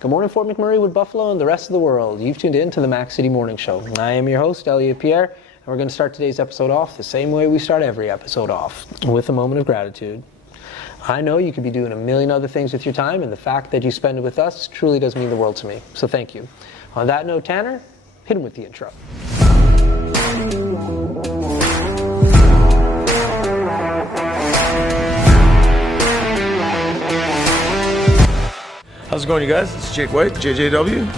Good morning, Fort McMurray, Wood Buffalo, and the rest of the world. You've tuned in to the Mac City Morning Show. I am your host, Elliot Pierre, and we're going to start today's episode off the same way we start every episode off, with a moment of gratitude. I know you could be doing a million other things with your time, and the fact that you spend it with us truly does mean the world to me. So thank you. On that note, Tanner, hit him with the intro. How's it going, you guys? It's Jake White, JJW,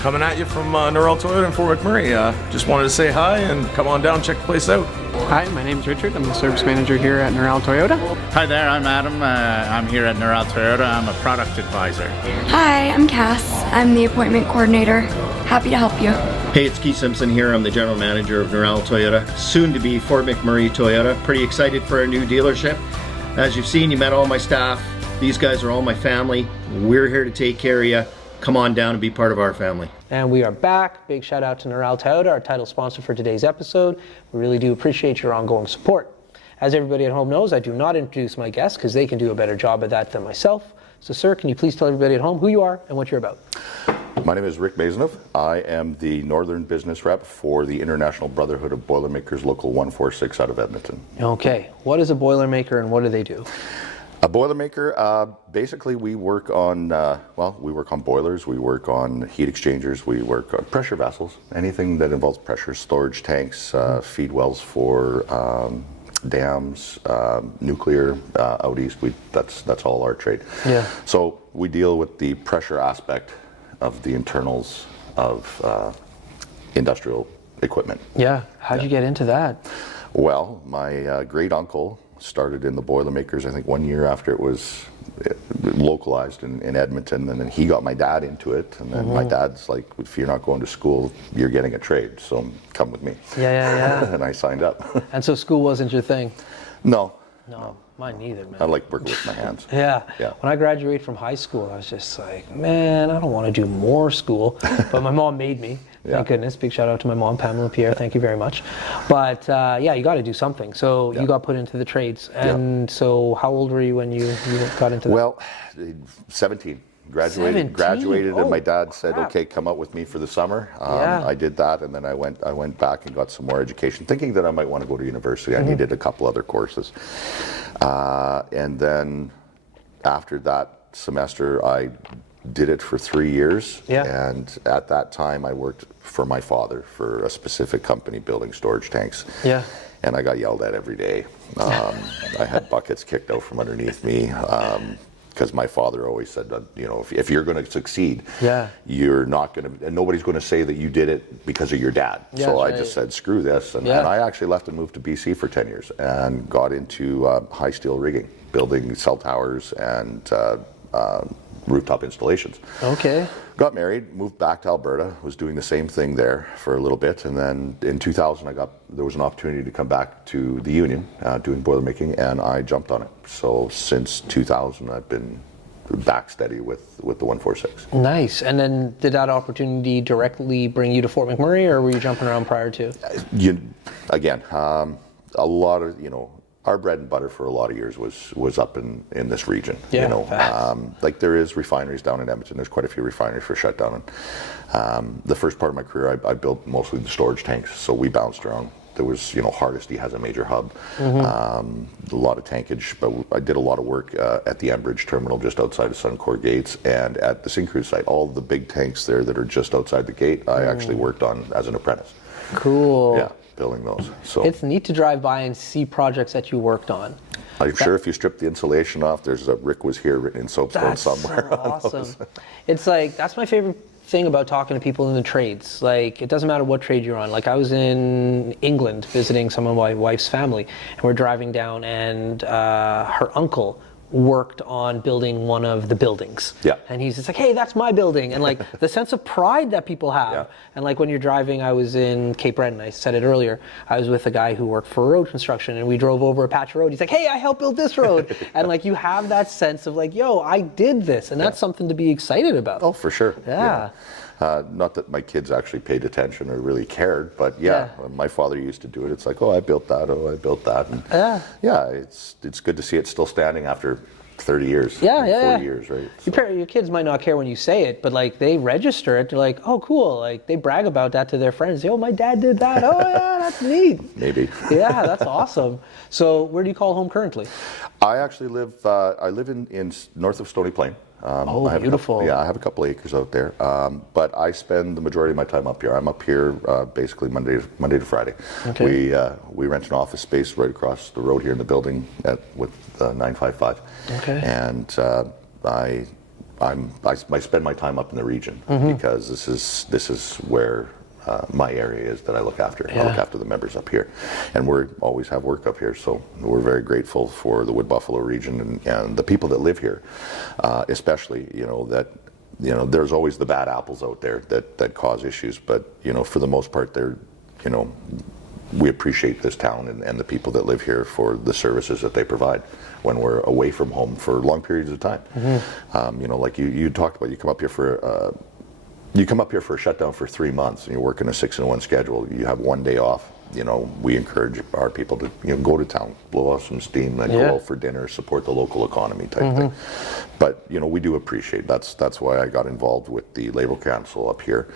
coming at you from Norrell Toyota in Fort McMurray. Just wanted to say hi and come on down, check the place out. Hi, my name's Richard. I'm the service manager here at Norrell Toyota. Hi there, I'm Adam. I'm here at Norrell Toyota. I'm a product advisor. Hi, I'm Cass. I'm the appointment coordinator. Happy to help you. Hey, it's Keith Simpson here. I'm the general manager of Norrell Toyota, soon to be Fort McMurray Toyota. Pretty excited for a new dealership. As you've seen, you met all my staff. These guys are all my family. We're here to take care of you. Come on down and be part of our family. And we are back. Big shout out to Norrell Toyota, our title sponsor for today's episode. We really do appreciate your ongoing support. As everybody at home knows, I do not introduce my guests because they can do a better job of that than myself. So sir, can you please tell everybody at home who you are and what you're about? My name is Rick Maisonneuve. I am the Northern Business Rep for the International Brotherhood of Boilermakers Local 146 out of Edmonton. Okay, what is a Boilermaker and what do they do? A Boilermaker, basically we work on, we work on boilers, we work on heat exchangers, we work on pressure vessels, anything that involves pressure, storage tanks, feed wells for dams, nuclear, out east, that's all our trade. Yeah. So we deal with the pressure aspect of the internals of industrial equipment. Yeah, how'd you get into that? Well, my great uncle started in the Boilermakers, I think 1 year after it was localized in Edmonton, and then he got my dad into it, and then my dad's like, if you're not going to school, you're getting a trade, so come with me. Yeah. And I signed up. And so school wasn't your thing? No. Mine neither, man. I like working with my hands. Yeah. Yeah. When I graduated from high school, I was just like, man, I don't want to do more school. But my mom made me. Thank goodness. Big shout out to my mom, Pamela Pierre. Thank you very much. But you got to do something. So you got put into the trades. And so how old were you when you got into that? Well, 17. Graduated, and my dad said, "Okay, come out with me for the summer." I did that, and then I went back and got some more education, thinking that I might want to go to university. I needed a couple other courses, and then after that semester, I did it for 3 years. Yeah. And at that time, I worked for my father for a specific company building storage tanks. Yeah. And I got yelled at every day. I had buckets kicked out from underneath me. Because my father always said, if you're going to succeed, you're not going to, and nobody's going to say that you did it because of your dad. Yeah, so I just said, screw this. And I actually left and moved to BC for 10 years and got into high steel rigging, building cell towers and rooftop installations. Okay. Got married, moved back to Alberta, was doing the same thing there for a little bit, and then in 2000 there was an opportunity to come back to the union doing boilermaking, and I jumped on it. So since 2000 I've been back steady with the 146. Nice. And then did that opportunity directly bring you to Fort McMurray, or were you jumping around prior to? A lot of, our bread and butter for a lot of years was up in this region. Like there is refineries down in Edmonton. There's quite a few refineries for shutdown. And the first part of my career, I built mostly the storage tanks. So we bounced around. There was, Hardisty has a major hub, a lot of tankage, but I did a lot of work at the Enbridge terminal just outside of Suncor Gates and at the Syncruise site. All the big tanks there that are just outside the gate, I actually worked on as an apprentice. Cool. Yeah. Building those. So it's neat to drive by and see projects that you worked on. I'm sure if you strip the insulation off, there's a "Rick was here" written in soapstone somewhere. That's so awesome. It's like, that's my favorite thing about talking to people in the trades. Like, it doesn't matter what trade you're on. Like, I was in England visiting some of my wife's family, and we're driving down, and her uncle worked on building one of the buildings. Yeah. And he's just like, hey, that's my building. And like the sense of pride that people have. Yeah. And like when you're driving, I was in Cape Breton, I said it earlier, I was with a guy who worked for road construction, and we drove over a patch of road. He's like, hey, I helped build this road. And like you have that sense of like, yo, I did this. And that's something to be excited about. Oh, for sure. Yeah. Not that my kids actually paid attention or really cared, but when my father used to do it. It's like, oh, I built that. And it's good to see it still standing after 30 years. Yeah, 40 years, right? So. Your kids might not care when you say it, but like they register it. They're like, oh, cool. Like they brag about that to their friends. Yo, my dad did that. Oh, yeah, that's neat. Maybe. Yeah, that's awesome. So where do you call home currently? I actually live. I live in north of Stony Plain. Oh, I have beautiful. I have a couple acres out there, but I spend the majority of my time up here. I'm up here basically Monday to Friday. Okay. We rent an office space right across the road here in the building with 955. Okay. And I spend my time up in the region because this is where my area is that I look after. I look after the members up here, and we always have work up here. So we're very grateful for the Wood Buffalo region and the people that live here, especially. There's always the bad apples out there that cause issues, but for the most part, we appreciate this town and the people that live here for the services that they provide when we're away from home for long periods of time. Like you talked about, you come up here for a shutdown for 3 months and you're working a 6-in-1 schedule. You have 1 day off. We encourage our people to go to town, blow off some steam, and go out for dinner, support the local economy type thing. But we do appreciate that's why I got involved with the Labor Council up here,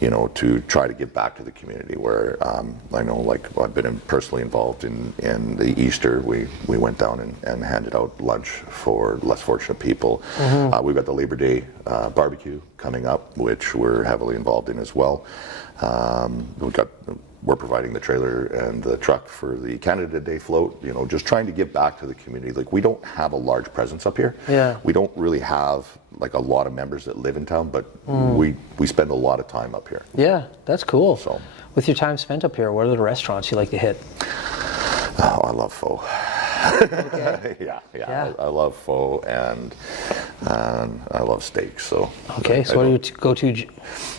to try to give back to the community. Where I know, like I've been personally involved in the Easter. We went down and handed out lunch for less fortunate people. We've got the Labor Day barbecue coming up, which we're heavily involved in as well. We're providing the trailer and the truck for the Canada Day float, just trying to give back to the community. Like, we don't have a large presence up here. Yeah. We don't really have like a lot of members that live in town, but we spend a lot of time up here. Yeah, that's cool. So, with your time spent up here, what are the restaurants you like to hit? Oh, I love pho. Okay. Yeah. I love pho and I love steaks. So. Okay, so what do you go to?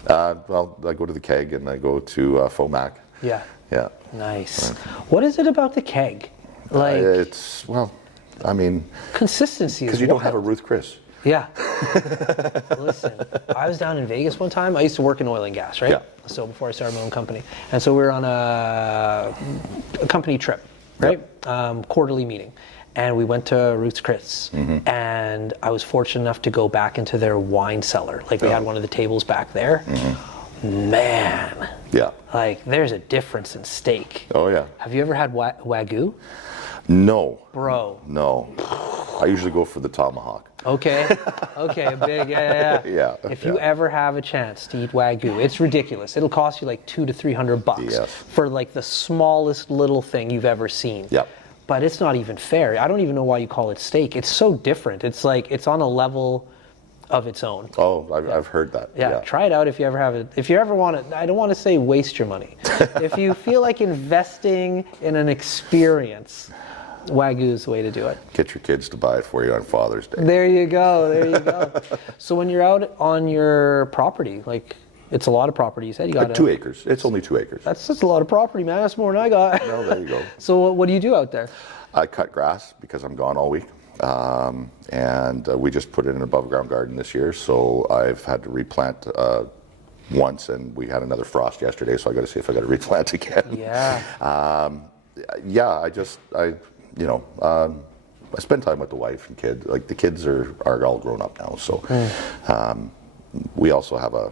Well, I go to the Keg and I go to Pho Mac. Yeah. Yeah. Nice. What is it about the Keg? Like consistency. Because you don't have a Ruth Chris. Yeah. Listen, I was down in Vegas one time. I used to work in oil and gas, right? Yeah. So before I started my own company, and so we were on a company trip, right? Yep. Quarterly meeting. And we went to Ruth's Chris, and I was fortunate enough to go back into their wine cellar. Like, they had one of the tables back there. Man. Yeah. Like, there's a difference in steak. Oh, yeah. Have you ever had Wagyu? No. Bro. No. I usually go for the tomahawk. Okay. Big, Yeah. If you ever have a chance to eat Wagyu, it's ridiculous. It'll cost you like $200 to $300 for like the smallest little thing you've ever seen. Yep. But it's not even fair. I don't even know why you call it steak. It's so different. It's like, it's on a level of its own. Oh, I've heard that. Yeah, try it out if you ever have it. If you ever want to, I don't want to say waste your money. If you feel like investing in an experience, Wagyu is the way to do it. Get your kids to buy it for you on Father's Day. There you go. So when you're out on your property, like, it's a lot of property. You said you got 2 acres. It's only 2 acres. That's just a lot of property, man. That's more than I got. No, there you go. So what do you do out there? I cut grass because I'm gone all week. And we just put in an above ground garden this year, so I've had to replant once, and we had another frost yesterday, so I got to see if I got to replant again. Yeah. I spend time with the wife and kid. Like, the kids are all grown up now, so we also have a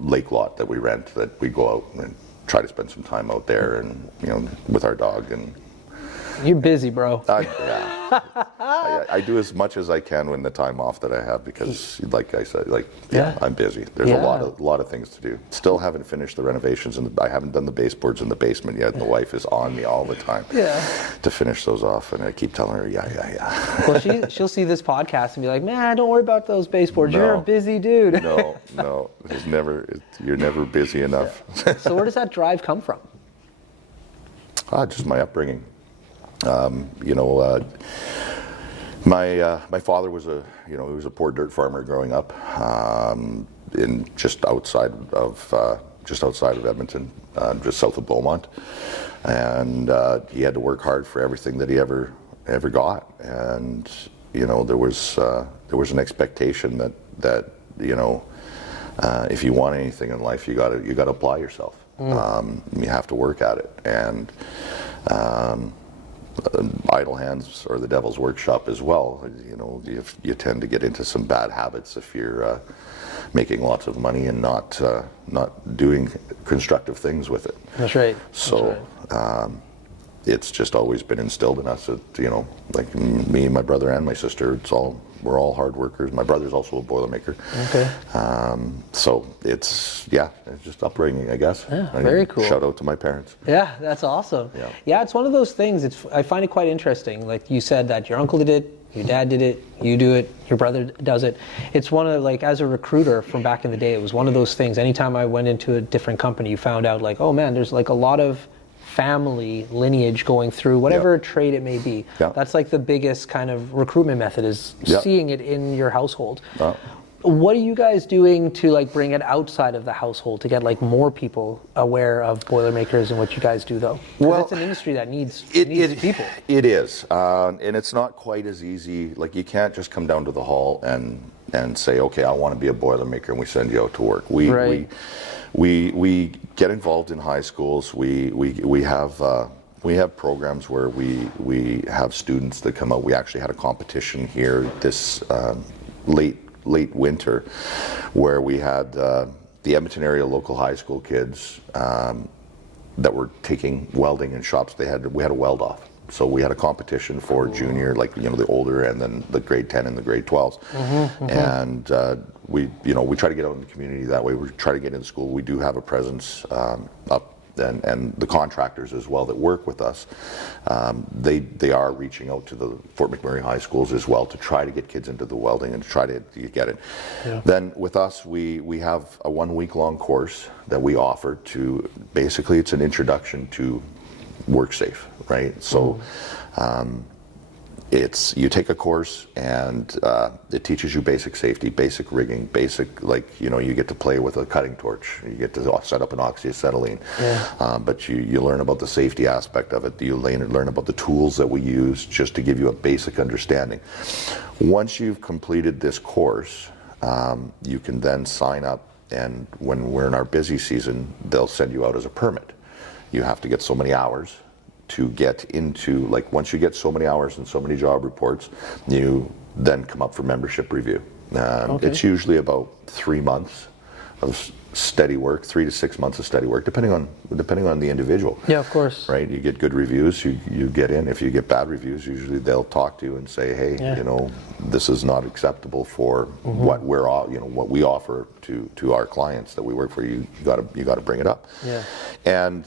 lake lot that we rent that we go out and try to spend some time out there, and with our dog. And you're busy, bro. I do as much as I can when the time off that I have, because, like I said, I'm busy. There's a lot of things to do. Still haven't finished the renovations, and I haven't done the baseboards in the basement yet. And the wife is on me all the time to finish those off, and I keep telling her, yeah. Well, she'll see this podcast and be like, man, don't worry about those baseboards. No. You're a busy dude. No, you're never busy enough. So where does that drive come from? Just my upbringing. My father was he was a poor dirt farmer growing up, in just outside of Edmonton, just south of Beaumont, and he had to work hard for everything that he ever got, and there was an expectation that if you want anything in life, you got to apply yourself. You have to work at it, and idle hands are the devil's workshop as well. You know, you tend to get into some bad habits if you're making lots of money and not doing constructive things with it. That's right. So it's just always been instilled in us that, you know, like me, my brother, and my sister, we're all hard workers. My brother's also a Boilermaker. Okay. So it's just upbringing, I guess. Yeah, very cool. Shout out to my parents. Yeah, that's awesome. Yeah, it's one of those things. I find it quite interesting. Like you said that your uncle did it, your dad did it, you do it, your brother does it. It's one of, like, as a recruiter from back in the day, it was one of those things. Anytime I went into a different company, you found out, like, oh man, there's like a lot of family lineage going through whatever trade it may be. That's like the biggest kind of recruitment method, is seeing it in your household. What are you guys doing to, like, bring it outside of the household to get, like, more people aware of Boilermakers and what you guys do, though? Well, it's an industry that needs people. It is, and it's not quite as easy. Like, you can't just come down to the hall and say, okay, I want to be a Boilermaker, and we send you out to work. We get involved in high schools. We have programs where we have students that come out. We actually had a competition here this late winter where we had the Edmonton area local high school kids that were taking welding in shops. We had a weld off. So we had a competition for junior, like, you know, the older, and then the grade 10 and the grade 12s. And we try to get out in the community that way. We try to get into school. We do have a presence up, and the contractors as well that work with us, they are reaching out to the Fort McMurray high schools as well to try to get kids into the welding and to try to get it. Then with us, we have a 1 week long course that we offer to, basically it's an introduction to work safe, right? So you take a course, and it teaches you basic safety, basic rigging, basic, like, you know, you get to play with a cutting torch, you get to set up an oxyacetylene, but you learn about the safety aspect of it. You learn about the tools that we use, just to give you a basic understanding. Once you've completed this course, you can then sign up, and when we're in our busy season, they'll send you out as a permit. You have to get so many hours to get into, like, once you get so many hours and so many job reports, you then come up for membership review. It's usually about 3 months of steady work, 3 to 6 months of steady work, depending on the individual. Yeah, of course. Right, you get good reviews, you get in. If you get bad reviews, usually they'll talk to you and say, hey, you know, this is not acceptable for what what we offer to our clients that we work for. You got to bring it up. And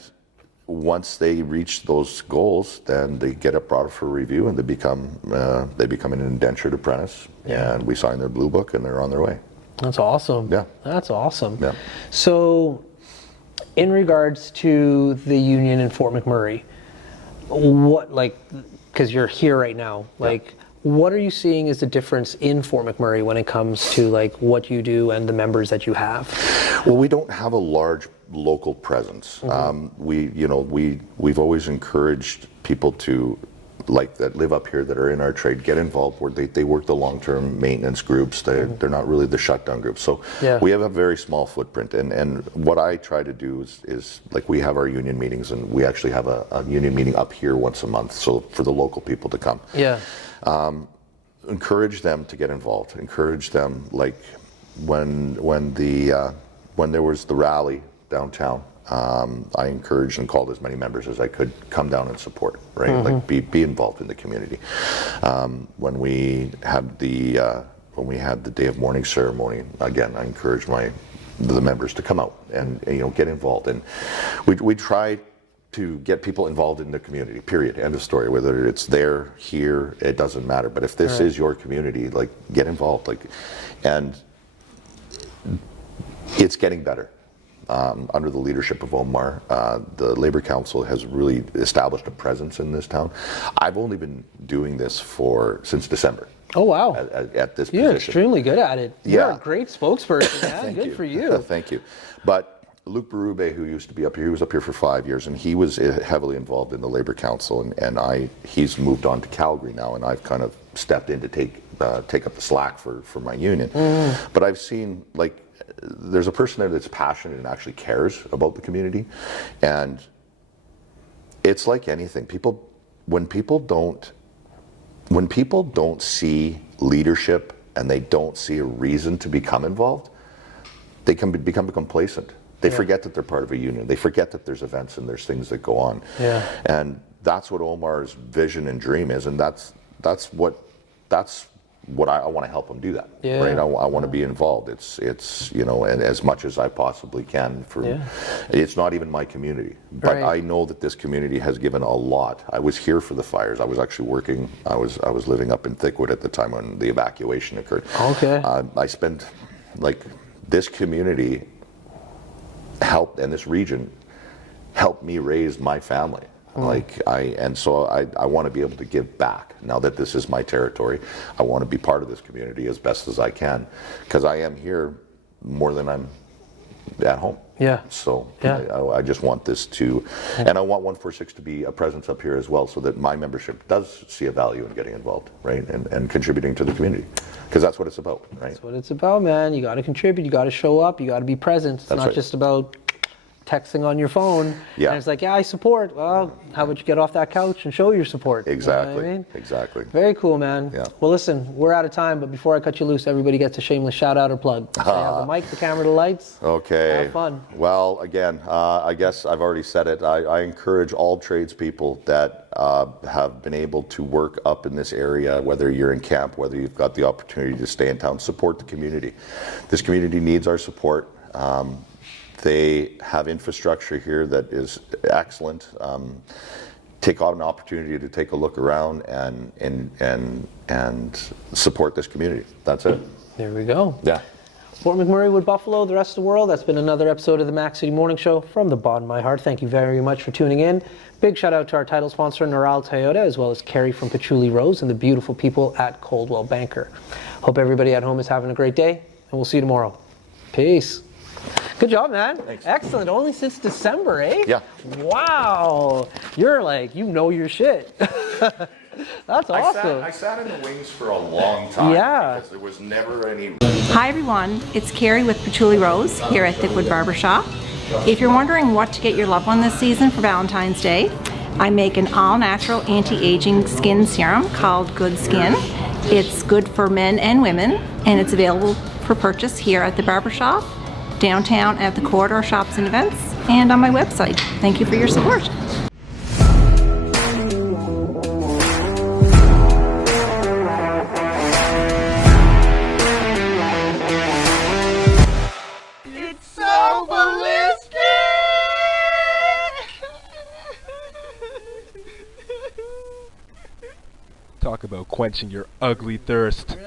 once they reach those goals, then they get it brought up for review, and they become an indentured apprentice, and we sign their blue book, and they're on their way. That's awesome. Yeah. That's awesome. Yeah. So, in regards to the union in Fort McMurray, what, like, because you're here right now, like, what are you seeing is the difference in Fort McMurray when it comes to, like, what you do and the members that you have? Well, we don't have a large local presence. We've always encouraged people to, like, that live up here that are in our trade, get involved where they work the long-term maintenance groups. They're not really the shutdown groups. So we have a very small footprint. And what I try to do is like, we have our union meetings, and we actually have a union meeting up here once a month, so for the local people to come. Encourage them to get involved. Encourage them, like, when there was the rally downtown, I encouraged and called as many members as I could come down and support, right? Like, be involved in the community. When we had the day of mourning ceremony, again, I encouraged the members to come out and get involved. And we try to get people involved in the community, period, end of story. Whether it's there, here, it doesn't matter. But if this is your community, like, get involved. Like, and it's getting better. Under the leadership of Omar, the Labour Council has really established a presence in this town. I've only been doing this since December. Oh, wow. At this You're position. extremely good at it. You're a great spokesperson, man. Good for you. Thank you. But Luc Berube, who used to be up here, he was up here for 5 years, and he was heavily involved in the Labour Council, and he's moved on to Calgary now, and I've kind of stepped in to take up the slack for my union. But I've seen, like, there's a person there that's passionate and actually cares about the community, and it's like anything. People when people don't see leadership and they don't see a reason to become involved, they can become complacent. They forget that they're part of a union. They forget that there's events and there's things that go on. Yeah. And that's what Omar's vision and dream is, and that's what I want to help them do that. Yeah. Right. I want to be involved. It's you know, and as much as I possibly can. It's not even my community, but I know that this community has given a lot. I was here for the fires. I was actually working. I was living up in Thickwood at the time when the evacuation occurred. Okay. I spent this community helped, and this region helped me raise my family. So I want to be able to give back. Now that this is my territory, I want to be part of this community as best as I can, because I am here more than I'm at home. Yeah. So I just want this to, and I want 146 to be a presence up here as well, so that my membership does see a value in getting involved, right, and contributing to the community, because that's what it's about, right? That's what it's about, man. You got to contribute. You got to show up. You got to be present. It's not just about texting on your phone. Yeah. And it's like, yeah, I support. Well, how about you get off that couch and show your support? Exactly. You know what I mean? Exactly. Very cool, man. Yeah. Well, listen, we're out of time, but before I cut you loose, everybody gets a shameless shout out or plug. So you have the mic, the camera, the lights. Okay. Have fun. Well, again, I guess I've already said it. I encourage all tradespeople that have been able to work up in this area, whether you're in camp, whether you've got the opportunity to stay in town, support the community. This community needs our support. They have infrastructure here that is excellent. Take on an opportunity to take a look around and support this community. That's it. There we go. Yeah. Fort McMurray, Wood Buffalo, the rest of the world. That's been another episode of the Mac City Morning Show. From the bottom of my heart, thank you very much for tuning in. Big shout out to our title sponsor, Neural Toyota, as well as Carrie from Patchouli Rose and the beautiful people at Coldwell Banker. Hope everybody at home is having a great day, and we'll see you tomorrow. Peace. Good job, man. Thanks. Excellent. Only since December, eh? Yeah. Wow. You're like, you know your shit. That's awesome. I sat in the wings for a long time. Yeah. Because there was never any... Hi, everyone. It's Carrie with Patchouli Rose here at Thickwood Barbershop. If you're wondering what to get your loved one this season for Valentine's Day, I make an all-natural anti-aging skin serum called Good Skin. It's good for men and women, and it's available for purchase here at the barbershop, downtown at the Corridor Shops and Events, and on my website. Thank you for your support. It's so ballistic! Talk about quenching your ugly thirst.